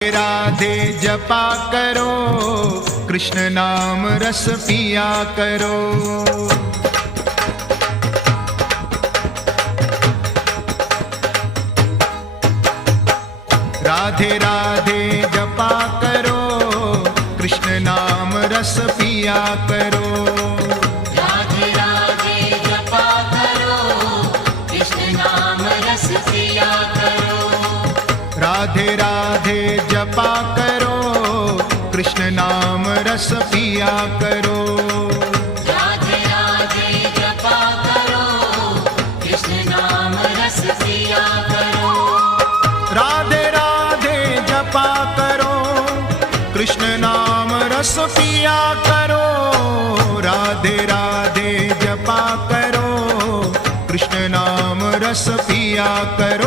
राधे जपा करो, कृष्ण नाम रस पिया करो। राधे राधे जपा करो, कृष्ण नाम रस पिया करो। राधे राधे जपा करो, कृष्ण नाम रस पिया करो। राधे राधे जपा करो, कृष्ण नाम रस पिया करो। राधे राधे जपा करो, कृष्ण नाम रस पिया करो। राधे राधे जपा करो, कृष्ण नाम रस पिया करो। राधे राधे जपा करो, कृष्ण नाम रस पिया करो।